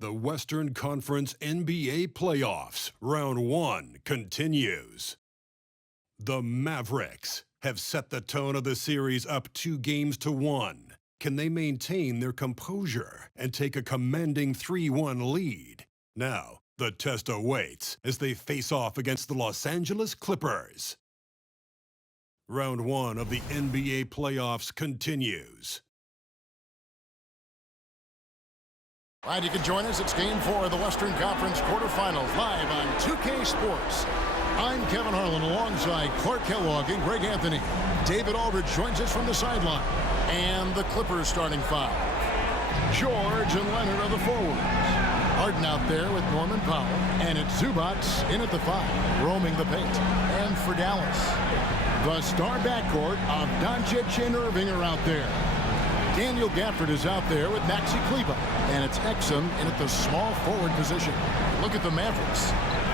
The Western Conference NBA Playoffs, Round 1 continues. The Mavericks have set the tone of the series up 2-1. Can they maintain their composure and take a commanding 3-1 lead? Now, the test awaits as they face off against the Los Angeles Clippers. Round 1 of the NBA Playoffs continues. All right, you can join us. It's Game 4 of the Western Conference quarterfinals live on 2K Sports. I'm Kevin Harlan alongside Clark Kellogg and Greg Anthony. David Aldridge joins us from the sideline. And the Clippers starting five. George and Leonard are the forwards. Harden out there with Norman Powell. And it's Zubac in at the 5, roaming the paint. And for Dallas, the star backcourt of Doncic and Irving are out there. Daniel Gafford is out there with Maxi Kleber. And it's Exum in at the small forward position. Look at the Mavericks.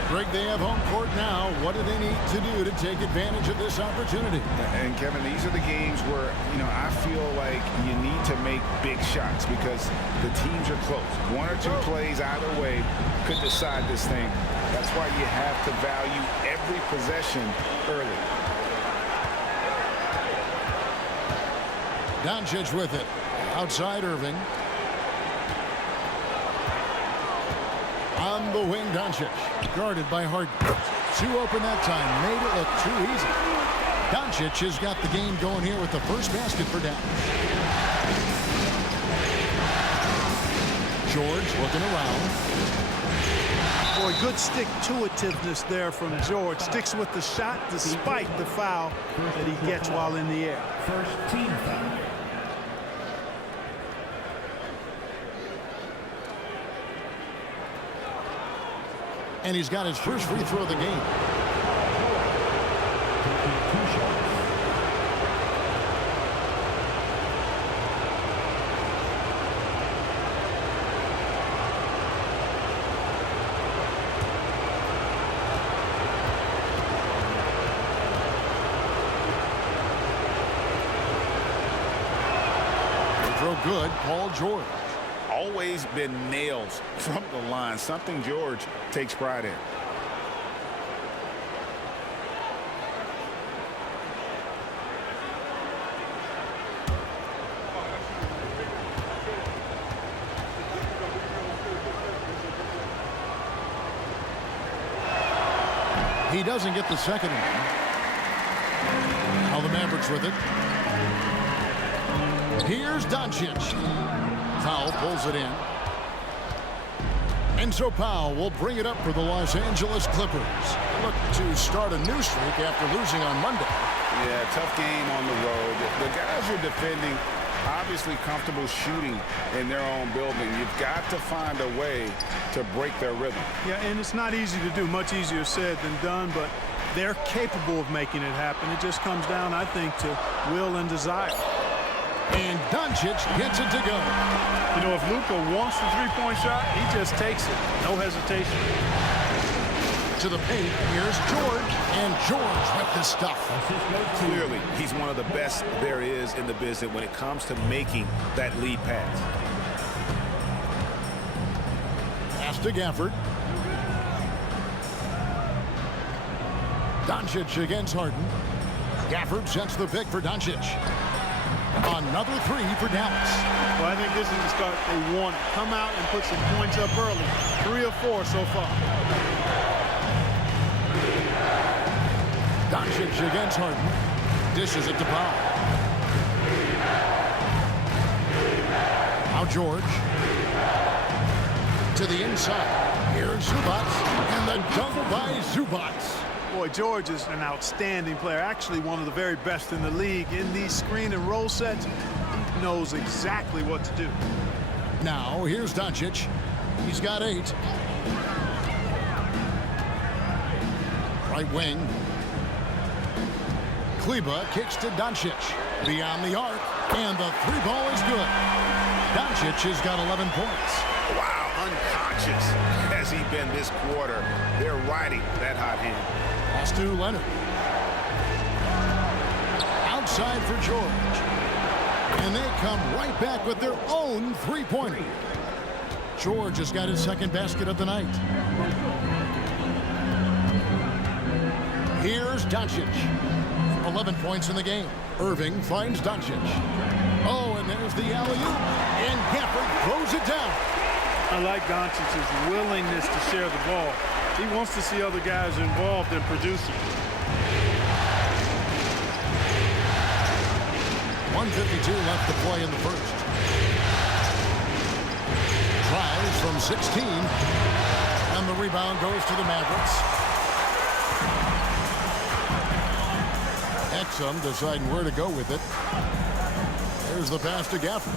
Greg, they have home court now. What do they need to do to take advantage of this opportunity? And, Kevin, these are the games where, I feel like you need to make big shots because the teams are close. 1 or 2 plays either way could decide this thing. That's why you have to value every possession early. Doncic with it. Outside Irving. On the wing, Doncic. Guarded by Harden. Too open that time. Made it look too easy. Doncic has got the game going here with the first basket for Dallas. George looking around. Boy, good stick-to-itiveness there from George. Sticks with the shot despite the foul that he gets while in the air. First team foul. And he's got his first free throw of the game. Free throw good, Paul George. Always been nails from the line, something George takes pride in. He doesn't get the second one. Now the Mavericks with it. Here's Doncic. Powell pulls it in. And so Powell will bring it up for the Los Angeles Clippers. Look to start a new streak after losing on Monday. Yeah, tough game on the road. The guys are defending, obviously comfortable shooting in their own building. You've got to find a way to break their rhythm. Yeah, and it's not easy to do. Much easier said than done, but they're capable of making it happen. It just comes down, I think, to will and desire. And Doncic gets it to go. If Luka wants the three-point shot, he just takes it. No hesitation. To the paint, here's George. And George with the stuff. Clearly, he's one of the best there is in the business when it comes to making that lead pass. Pass to Gafford. Doncic against Harden. Gafford sets the pick for Doncic. Another 3 for Dallas. Well, I think this is the start they want. Come out and put some points up early. 3 of 4 so far. Doncic against Harden. Dishes it to Powell. Now George. To the inside. Here's Zubac. And the dunk by Zubac. Boy, George is an outstanding player. Actually, one of the very best in the league. In these screen and roll sets, he knows exactly what to do. Now, here's Doncic. He's got 8. Right wing. Kleber kicks to Doncic. Beyond the arc. And the 3-ball is good. Doncic has got 11 points. Wow, unconscious has he been this quarter. They're riding that hot hand. Pass to Leonard. Outside for George. And they come right back with their own 3-pointer. George has got his second basket of the night. Here's Doncic. 11 points in the game. Irving finds Doncic. Oh, and there's the alley-oop. And Gafford throws it down. I like Doncic's willingness to share the ball. He wants to see other guys involved in producing. 1:52 left to play in the first. Drives from 16. And the rebound goes to the Mavericks. Exum deciding where to go with it. There's the pass to Gafford.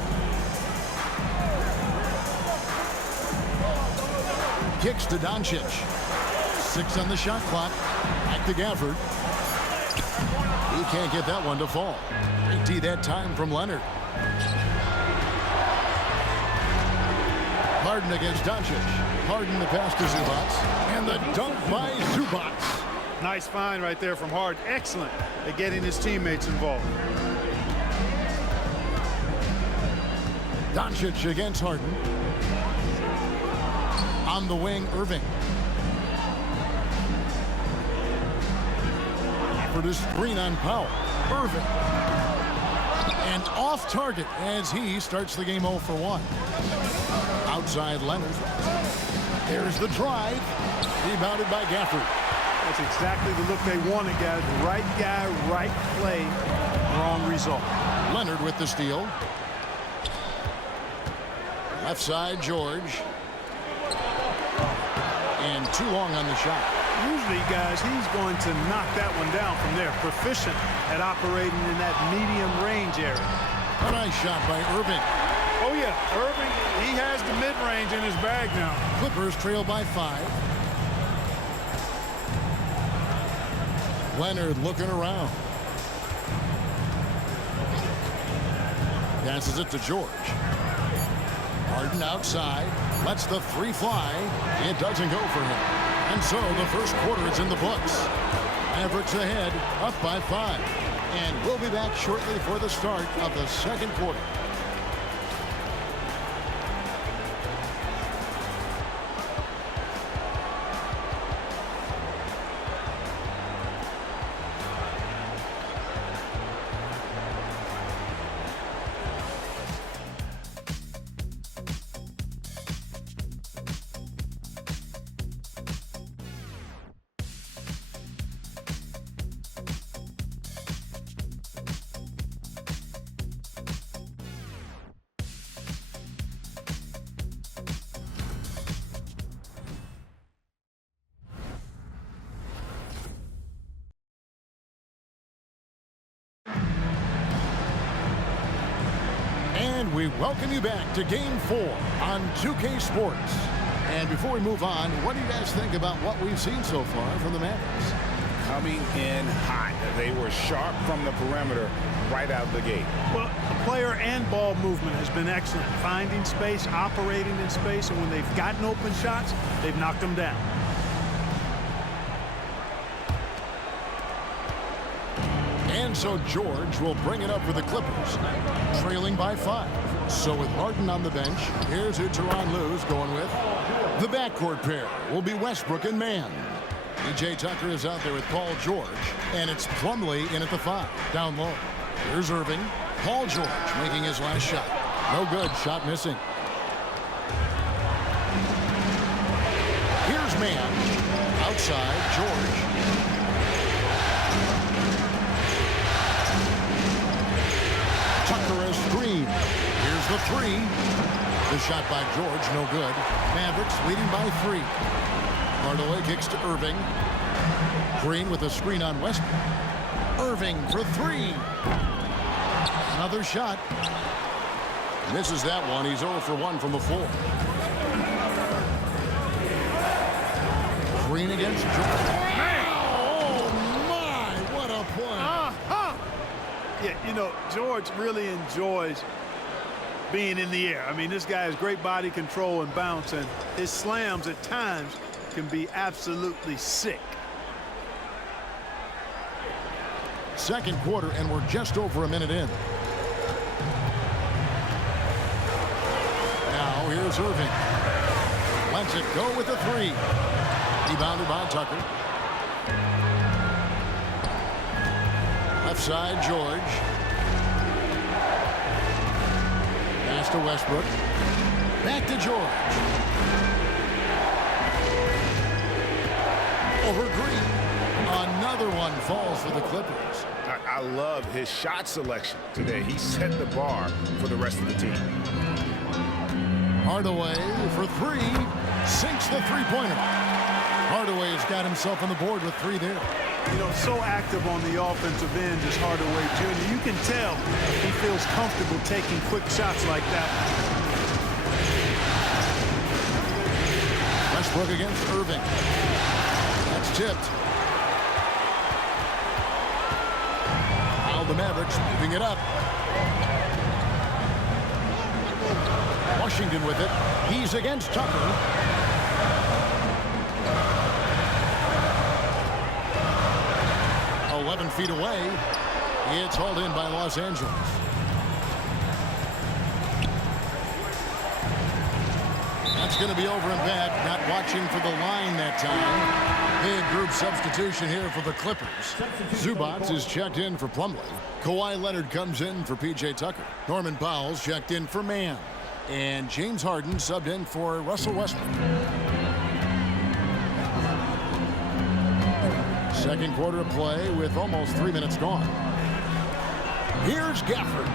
Kicks to Doncic. 6 on the shot clock. Back to Gafford. He can't get that one to fall. Great D that time from Leonard. Harden against Doncic. Harden the pass to Zubac. And the dunk by Zubac. Nice find right there from Harden. Excellent at getting his teammates involved. Doncic against Harden. On the wing, Irving. For the screen on Powell. Irving. And off target as he starts the game 0 for 1. Outside Leonard. There's the drive. Rebounded by Gafford. That's exactly the look they wanted, guys. Right guy, right play, wrong result. Leonard with the steal. Left side, George. And too long on the shot. Usually, guys, he's going to knock that one down from there. Proficient at operating in that medium range area. A nice shot by Irving. Oh, yeah, Irving, he has the mid-range in his bag now. Clippers trail by 5. Leonard looking around. Passes it to George. Harden outside. Lets the three fly. It doesn't go for him. And so the first quarter is in the books. Mavericks ahead, up by 5. And we'll be back shortly for the start of the second quarter. And we welcome you back to Game 4 on 2K Sports. And before we move on, what do you guys think about what we've seen so far from the Mavericks? Coming in hot. They were sharp from the perimeter right out the gate. Well, the player and ball movement has been excellent. Finding space, operating in space, and when they've gotten open shots, they've knocked them down. And so George will bring it up for the Clippers, trailing by 5. So with Harden on the bench, here's who Tyronn Lue's going with. The backcourt pair will be Westbrook and Mann. P.J. Tucker is out there with Paul George, and it's Plumlee in at the 5, down low. Here's Irving. Paul George making his last shot. No good, shot missing. Here's Mann. Outside, George. Tucker a screen. Here's the 3. The shot by George, no good. Mavericks leading by 3. Hardaway kicks to Irving. Green with a screen on Westbrook. Irving for 3. Another shot. Misses that one. He's 0 for 1 from the floor. Green against George. Oh, my. What a play. Yeah, you know, George really enjoys being in the air. I mean, this guy has great body control and bounce, and his slams at times can be absolutely sick. Second quarter, and we're just over a minute in. Now, here's Irving. Lets it go with a three. Rebounded by Tucker. Left side, George. Pass to Westbrook. Back to George. Over Green. Another one falls for the Clippers. I love his shot selection today. He set the bar for the rest of the team. Hardaway for three. Sinks the three-pointer. Hardaway has got himself on the board with three there. You know, so active on the offensive end is Hardaway Jr. You can tell he feels comfortable taking quick shots like that. Westbrook against Irving. That's tipped. Now the Mavericks moving it up. Washington with it. He's against Tucker. Feet away. It's hauled in by Los Angeles. That's going to be over and back. Not watching for the line that time. Big group substitution here for the Clippers. Zubac is checked in for Plumlee. Kawhi Leonard comes in for P.J. Tucker. Norman Powell's checked in for Mann. And James Harden subbed in for Russell Westbrook. Second quarter of play with almost 3 minutes gone. Here's Gafford.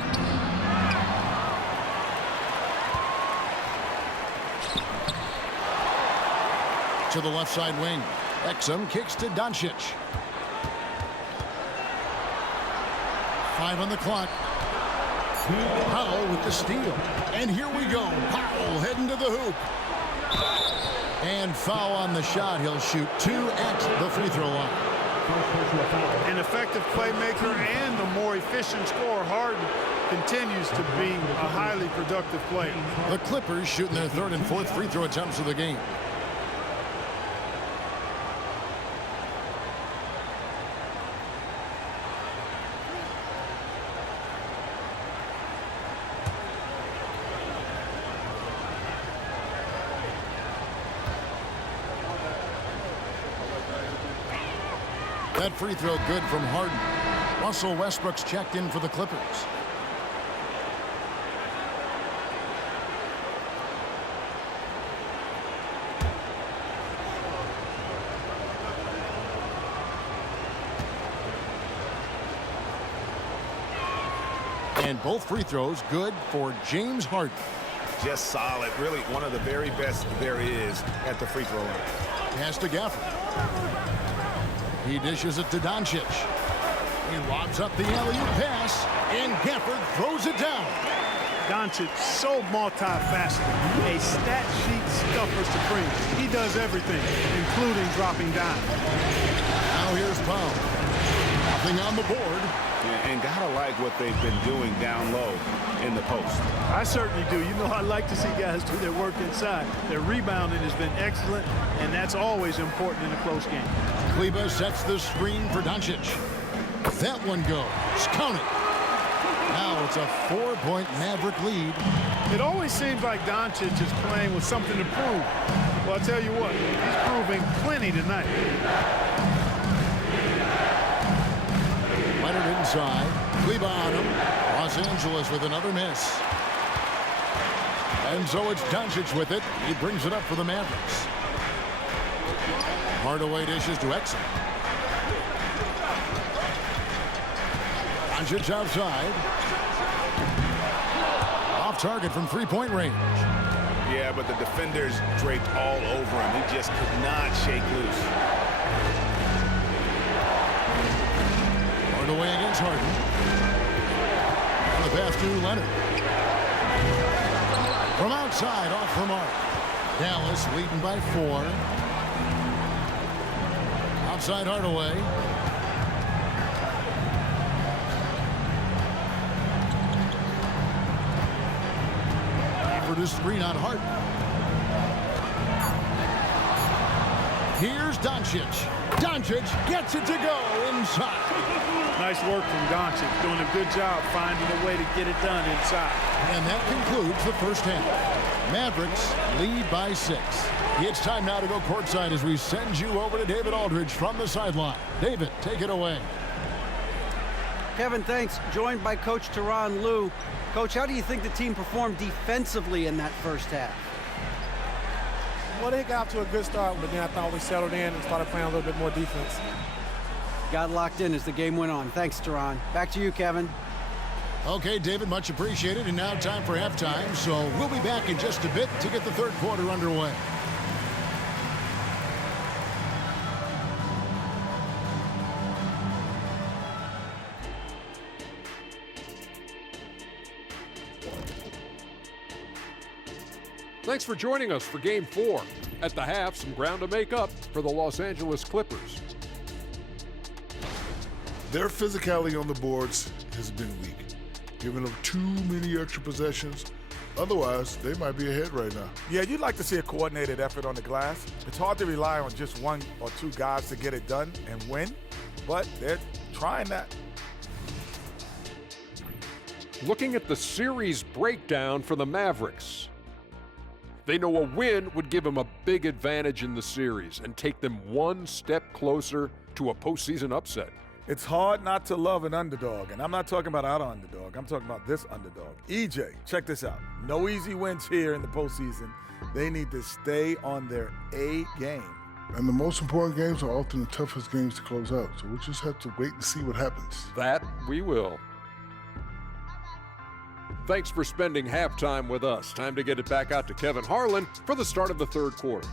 To the left side wing. Exum kicks to Doncic. 5 on the clock. Powell with the steal. And here we go. Powell heading to the hoop. And foul on the shot. He'll shoot 2 at the free throw line. An effective playmaker and the more efficient scorer, Harden continues to be a highly productive player. The Clippers shooting their third and fourth free throw attempts of the game. That free throw good from Harden. Russell Westbrook's checked in for the Clippers. And both free throws good for James Harden. Just solid. Really one of the very best there is at the free throw line. Pass to Gafford. He dishes it to Doncic. He lobs up the alley-oop pass, and Gafford throws it down. Doncic so multifaceted, a stat sheet stuffer supreme. He does everything, including dropping down. Now here's Powell. Nothing on the board. Yeah, and gotta like what they've been doing down low in the post. I certainly do. You know, I like to see guys do their work inside. Their rebounding has been excellent, and that's always important in a close game. Kleba sets the screen for Doncic. That one goes. Count it. Now it's a 4-point Maverick lead. It always seems like Doncic is playing with something to prove. Well, I'll tell you what, he's proving plenty tonight. Leonard inside. Kleba on him. Los Angeles with another miss. And so it's Doncic with it. He brings it up for the Mavericks. Hardaway dishes to Exum. Doncic outside. Off target from three-point range. Yeah, but the defenders draped all over him. He just could not shake loose. Hardaway against Harden. On the pass to Leonard. From outside, off the mark. Dallas leading by 4. Outside Hardaway. For the screen on Harden. Here's Doncic. Doncic gets it to go inside. Nice work from Doncic, doing a good job finding a way to get it done inside. And that concludes the first half. Mavericks lead by 6. It's time now to go courtside as we send you over to David Aldridge from the sideline. David, take it away. Kevin, thanks. Joined by Coach Tyronn Lue. Coach, how do you think the team performed defensively in that first half? Well, they got to a good start, but then I thought we settled in and started playing a little bit more defense. Got locked in as the game went on. Thanks, Tyronn. Back to you, Kevin. Okay, David, much appreciated. And now time for halftime, so we'll be back in just a bit to get the third quarter underway. Thanks for joining us for Game 4. At the half, some ground to make up for the Los Angeles Clippers. Their physicality on the boards has been weak, giving them too many extra possessions. Otherwise, they might be ahead right now. Yeah, you'd like to see a coordinated effort on the glass. It's hard to rely on just one or two guys to get it done and win, but they're trying that. Looking at the series breakdown for the Mavericks. They know a win would give them a big advantage in the series and take them one step closer to a postseason upset. It's hard not to love an underdog, and I'm not talking about our underdog. I'm talking about this underdog. EJ, check this out. No easy wins here in the postseason. They need to stay on their A game. And the most important games are often the toughest games to close out, so we'll just have to wait and see what happens. That we will. Thanks for spending halftime with us. Time to get it back out to Kevin Harlan for the start of the third quarter.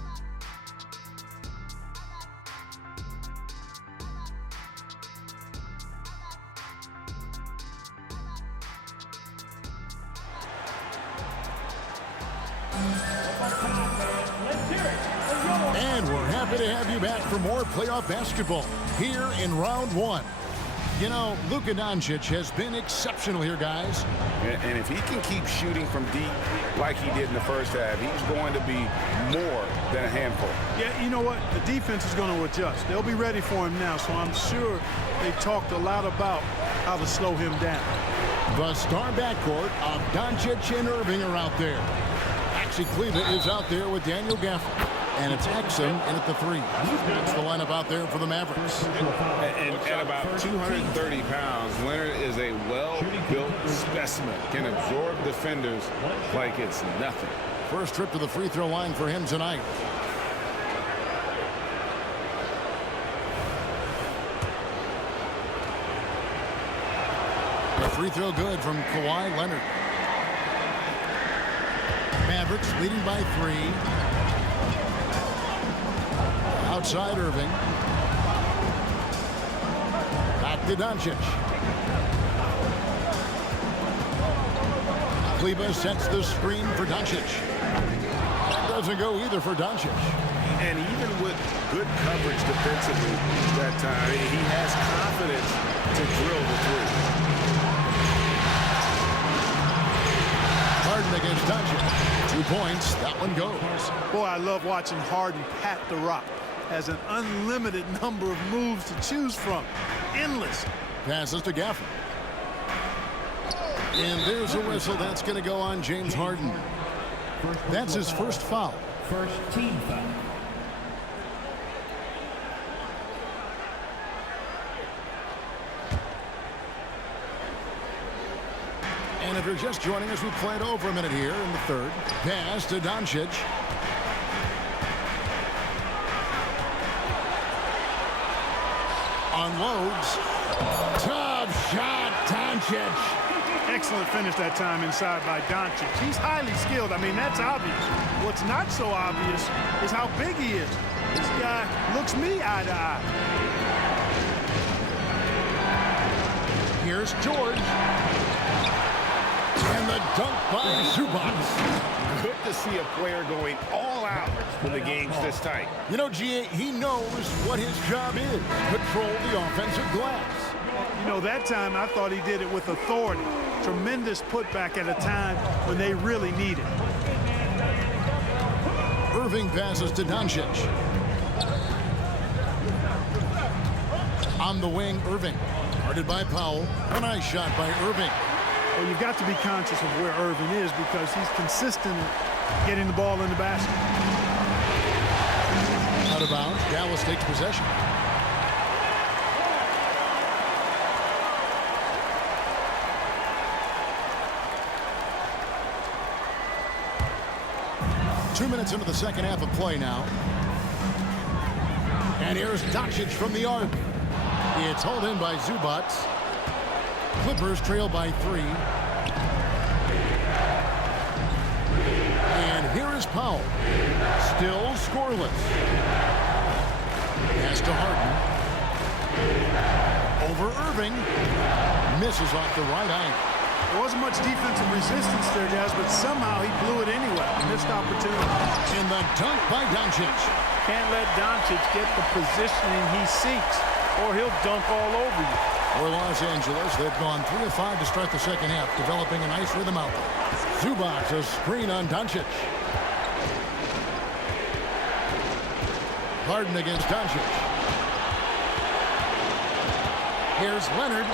And we're happy to have you back for more playoff basketball here in round 1. You know, Luka Doncic has been exceptional here, guys. And if he can keep shooting from deep like he did in the first half, he's going to be more than a handful. Yeah, you know what? The defense is going to adjust. They'll be ready for him now, so I'm sure they talked a lot about how to slow him down. The star backcourt of Doncic and Irving are out there. Actually, Cleveland is out there with Daniel Gafford. And it's Exum in at the 3. That's the lineup out there for the Mavericks. And at about 230 pounds, Leonard is a well-built specimen. Can absorb defenders like it's nothing. First trip to the free throw line for him tonight. The free throw good from Kawhi Leonard. Mavericks leading by 3. Outside Irving. Back to Doncic. Kleba sets the screen for Doncic. That doesn't go either for Doncic. And even with good coverage defensively that time, he has confidence to drill the 3. Harden against Doncic. 2 points. That one goes. Boy, I love watching Harden pat the rock. Has an unlimited number of moves to choose from. Endless. Passes to Gafford. And there's a whistle. That's going to go on James Harden. That's his first foul. First team foul. And if you're just joining us, we played over a minute here in the third. Pass to Doncic. Unloads. Tough shot, Doncic. Excellent finish that time inside by Doncic. He's highly skilled. I mean, that's obvious. What's not so obvious is how big he is. This guy looks me eye to eye. Here's George. And the dunk by Zubac. Good to see a player going all out when the game's this tight. You know, G.A., he knows what his job is. Control the offensive glass. You know, that time I thought he did it with authority. Tremendous putback at a time when they really need it. Irving passes to Doncic. On the wing, Irving. Guarded by Powell. A nice shot by Irving. Well, you've got to be conscious of where Irving is because he's consistent getting the ball in the basket. Out of bounds. Dallas takes possession. Two minutes into the second half of play now. And here's Doncic from the arc. It's hauled in by Zubac. Clippers trail by 3. And here is Powell. Still scoreless. Pass to Harden. Over Irving. Misses off the right ankle. There wasn't much defensive resistance there, guys, but somehow he blew it anyway. Missed opportunity. And the dunk by Doncic. Can't let Doncic get the positioning he seeks, or he'll dunk all over you. For Los Angeles, they've gone 3 of 5 to start the second half, developing a nice rhythm out there. Zubac, a screen on Doncic. Harden against Doncic. Here's Leonard.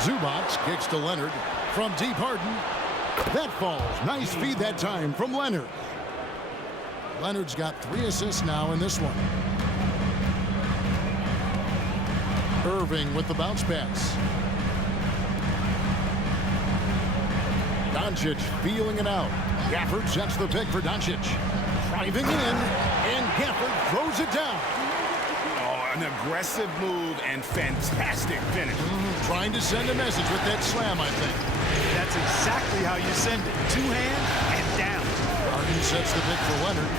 Zubac kicks to Leonard from deep. Harden. That falls. Nice feed that time from Leonard. Leonard's got 3 assists now in this one. Irving with the bounce pass. Doncic feeling it out. Gafford sets the pick for Doncic. Driving in, and Gafford throws it down. An aggressive move and fantastic finish. Trying to send a message with that slam, I think. That's exactly how you send it. 2 hands and down. Harden sets the pick for Leonard.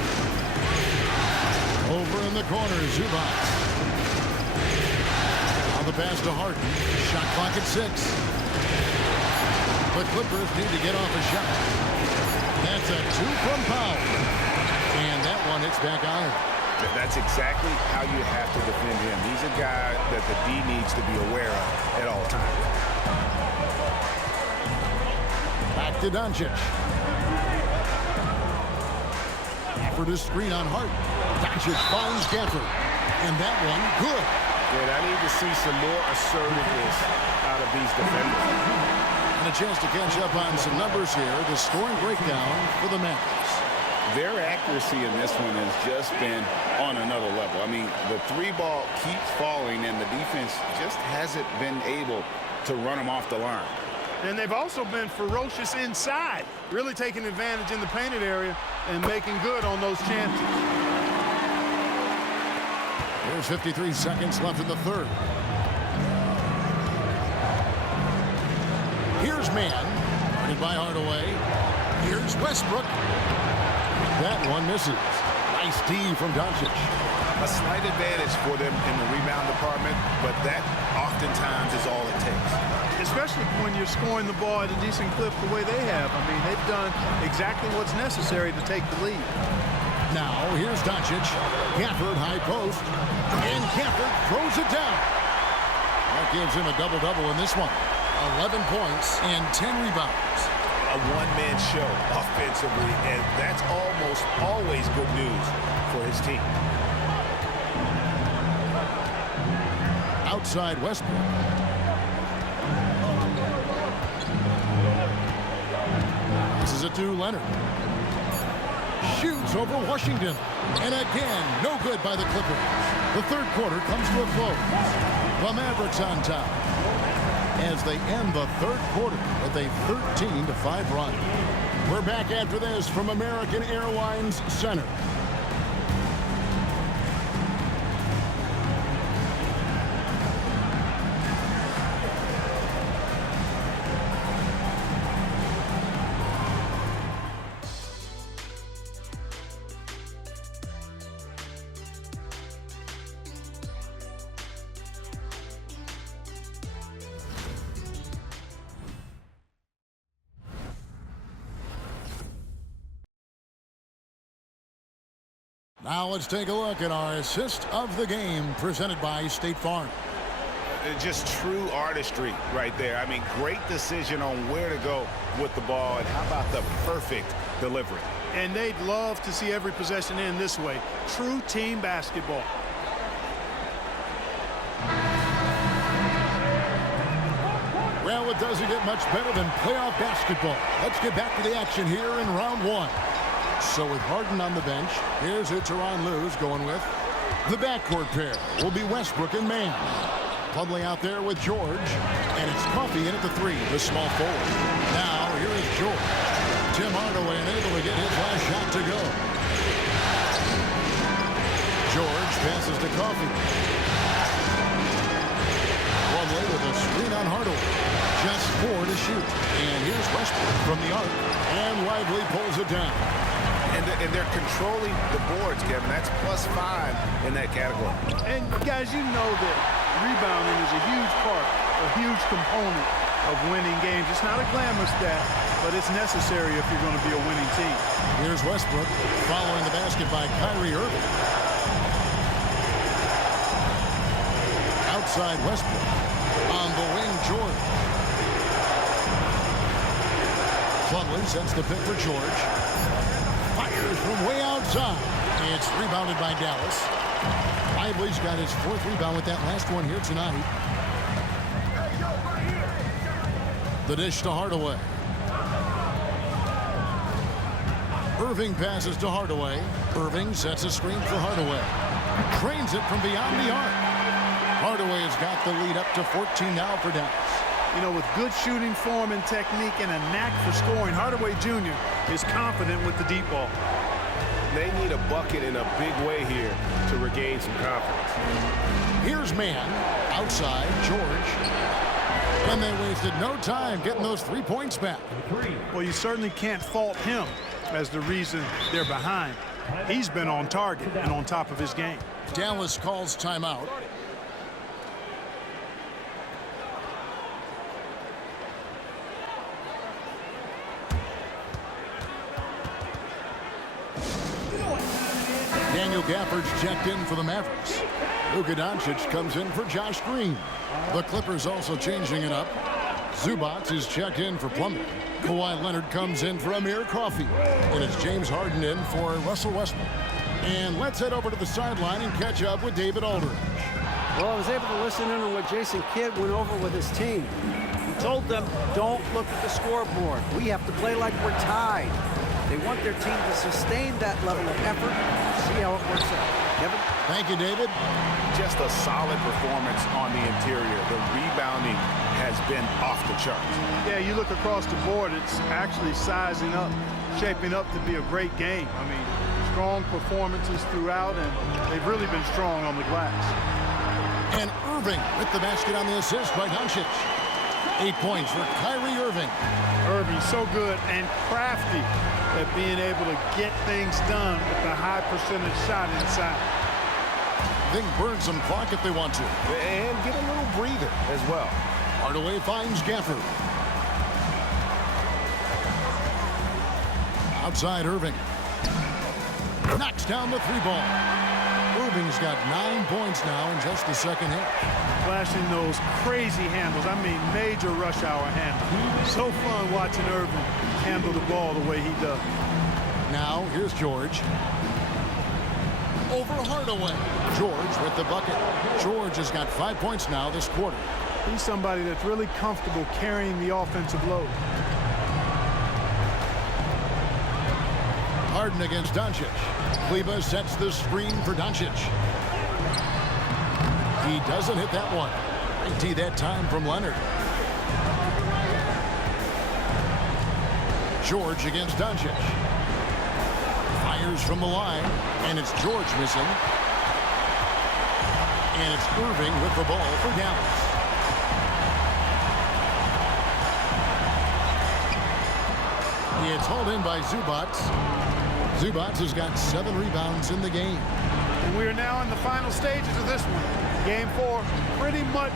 Over in the corner, Zubac. On the pass to Harden. Shot clock at 6. The Clippers need to get off a shot. That's a 2 from Powell. And that one hits back iron. That's exactly how you have to defend him. He's a guy that the D needs to be aware of at all times. Back to Doncic. Gafford is screen on Harden. Doncic finds Gafford. And that one, good. Good. I need to see some more assertiveness out of these defenders. And a chance to catch up on some numbers here. The scoring breakdown for the Mavericks. Their accuracy in this one has just been on another level. I mean, the 3-ball keeps falling, and the defense just hasn't been able to run them off the line. And they've also been ferocious inside, really taking advantage in the painted area and making good on those chances. There's 53 seconds left in the third. Here's Mann, guarded by Hardaway. Here's Westbrook. That one misses. Nice D from Doncic. A slight advantage for them in the rebound department, but that oftentimes is all it takes. Especially when you're scoring the ball at a decent clip the way they have. I mean, they've done exactly what's necessary to take the lead. Now, here's Doncic. Gafford, high post. And Gafford throws it down. That gives him a double-double in this one. 11 points and 10 rebounds. A one-man show offensively, and that's almost always good news for his team. Outside Westbrook. This is it to Leonard. Shoots over Washington. And again, no good by the Clippers. The third quarter comes to a close. The Mavericks on top as they end the third quarter with a 13-5 run. We're back after this from American Airlines Center. Now let's take a look at our assist of the game presented by State Farm. Just true artistry right there. I mean, great decision on where to go with the ball, and how about the perfect delivery. And they'd love to see every possession end this way. True team basketball. Well, it doesn't get much better than playoff basketball. Let's get back to the action here in round one. So with Harden on the bench, here's who Tyronn Lue's going with. The backcourt pair will be Westbrook and Mann. Plumlee out there with George, and it's Coffey in at the three, the small forward. Now, here is George. Tim Hardaway unable to get his last shot to go. George passes to Coffey. Plumlee with a screen on Hardaway. Just 4 to shoot. And here's Westbrook from the arc, and Lively pulls it down. And they're controlling the boards, Kevin. That's +5 in that category. And guys, you know that rebounding is a huge part, a huge component of winning games. It's not a glamour stat, but it's necessary if you're going to be a winning team. Here's Westbrook following the basket by Kyrie Irving. Outside Westbrook. On the wing, George. Plumlee sends the pick for George. Fires from way outside. It's rebounded by Dallas. Lively's got his 4th rebound with that last one here tonight. The dish to Hardaway. Irving passes to Hardaway. Irving sets a screen for Hardaway. Trains it from beyond the arc. Hardaway has got the lead up to 14 now for Dallas. You know, with good shooting form and technique and a knack for scoring, Hardaway Jr. is confident with the deep ball. They need a bucket in a big way here to regain some confidence. Here's Mann. Outside, George. And they wasted no time getting those 3 points back. Well, you certainly can't fault him as the reason they're behind. He's been on target and on top of his game. Dallas calls timeout. Daniel Gafford's checked in for the Mavericks. Luka Doncic comes in for Josh Green. The Clippers also changing it up. Zubac is checked in for Plumlee. Kawhi Leonard comes in for Amir Coffey. And it's James Harden in for Russell Westbrook. And let's head over to the sideline and catch up with David Aldridge. Well, I was able to listen in on what Jason Kidd went over with his team. He told them, don't look at the scoreboard. We have to play like we're tied. They want their team to sustain that level of effort. See how it works out. Kevin? Thank you, David. Just a solid performance on the interior. The rebounding has been off the charts. Yeah, you look across the board, it's actually sizing up, shaping up to be a great game. I mean, strong performances throughout, and they've really been strong on the glass. And Irving with the basket on the assist by Doncic. 8 points for Kyrie Irving. Irving so good and crafty at being able to get things done with the high percentage shot inside. They can burn some clock if they want to. And get a little breather as well. Hardaway finds Gafford. Outside Irving. Knocks down the 3-ball. Irving's got 9 points now in just the second half. Flashing those crazy handles. I mean, major rush hour handles. So fun watching Irving handle the ball the way he does. Now, here's George. Over Hardaway. George with the bucket. George has got 5 points now this quarter. He's somebody that's really comfortable carrying the offensive load. Harden against Doncic. Kleba sets the screen for Doncic. He doesn't hit that one. Great that time from Leonard. George against Doncic. Fires from the line, and it's George missing. And it's Irving with the ball for Dallas. It's hauled in by Zubac. Zubac has got 7 rebounds in the game. And we are now in the final stages of this one. Game 4, pretty much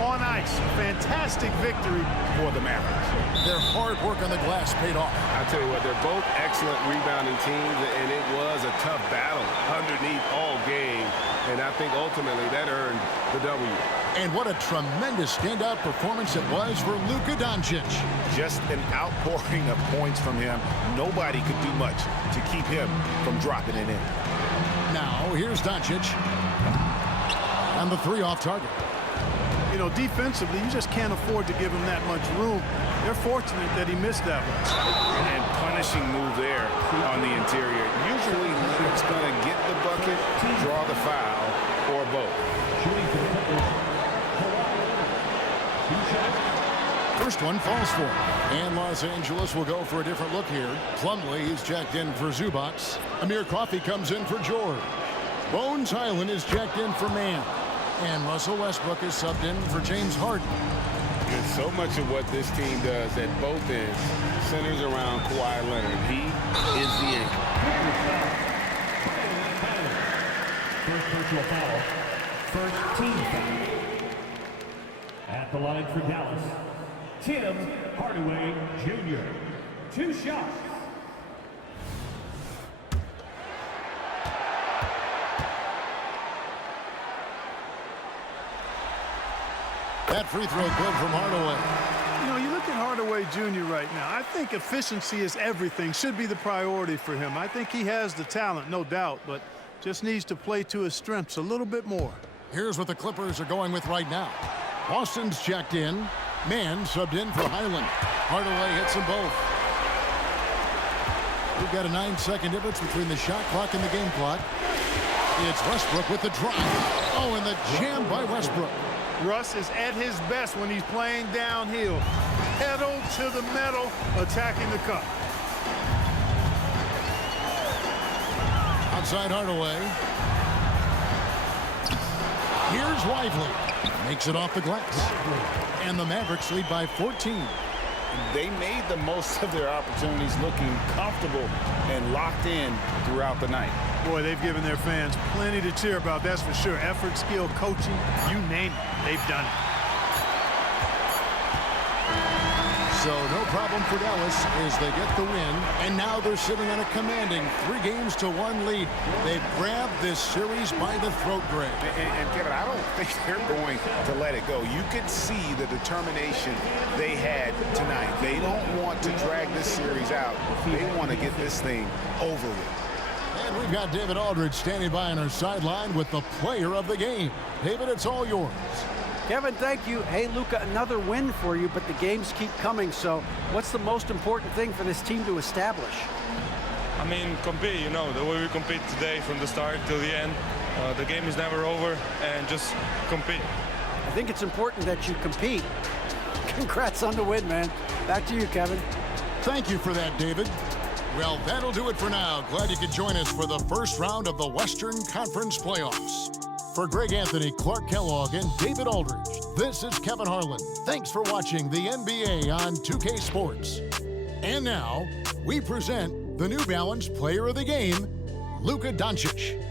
on ice. Fantastic victory for the Mavericks. Their hard work on the glass paid off. I tell you what, they're both excellent rebounding teams, and it was a tough battle underneath all game. And I think ultimately that earned the W. And what a tremendous standout performance it was for Luka Doncic. Just an outpouring of points from him. Nobody could do much to keep him from dropping it in. Now, here's Doncic. And the 3 off target. You know, defensively, you just can't afford to give him that much room. They're fortunate that he missed that one. And punishing move there on the interior. Usually Leonard's going to get the bucket, draw the foul, or both. First one falls for him. And Los Angeles will go for a different look here. Plumlee is checked in for Zubac. Amir Coffey comes in for George. Bones Highland is checked in for Mann. And Russell Westbrook is subbed in for James Harden. And so much of what this team does at both ends centers around Kawhi Leonard. He is the anchor. First personal foul. First team foul. At the line for Dallas, Tim Hardaway Jr. 2 shots. That free throw good from Hardaway. You know, you look at Hardaway Jr. right now. I think efficiency is everything, should be the priority for him. I think he has the talent, no doubt, but just needs to play to his strengths a little bit more. Here's what the Clippers are going with right now. Austin's checked in. Mann subbed in for Highland. Hardaway hits them both. We've got a 9-second difference between the shot clock and the game clock. It's Westbrook with the drive. Oh, and the jam by Westbrook. Russ is at his best when he's playing downhill. Pedal to the metal, attacking the cup. Outside Hardaway. Here's Lively. Makes it off the glass. And the Mavericks lead by 14. They made the most of their opportunities, looking comfortable and locked in throughout the night. Boy, they've given their fans plenty to cheer about, that's for sure. Effort, skill, coaching, you name it, they've done it. So no problem for Dallas as they get the win. And now they're sitting on a commanding 3-1 lead. They've grabbed this series by the throat, Greg. And Kevin, I don't think they're going to let it go. You could see the determination they had tonight. They don't want to drag this series out. They want to get this thing over with. And we've got David Aldridge standing by on our sideline with the player of the game. David, it's all yours. Kevin, thank you. Hey, Luka, another win for you, but the games keep coming. So what's the most important thing for this team to establish? I mean, compete, you know, the way we compete today from the start till the end. The game is never over, and just compete. I think it's important that you compete. Congrats on the win, man. Back to you, Kevin. Thank you for that, David. Well, that'll do it for now. Glad you could join us for the first round of the Western Conference Playoffs. For Greg Anthony, Clark Kellogg, and David Aldridge, this is Kevin Harlan. Thanks for watching the NBA on 2K Sports. And now, we present the New Balance Player of the Game, Luka Doncic.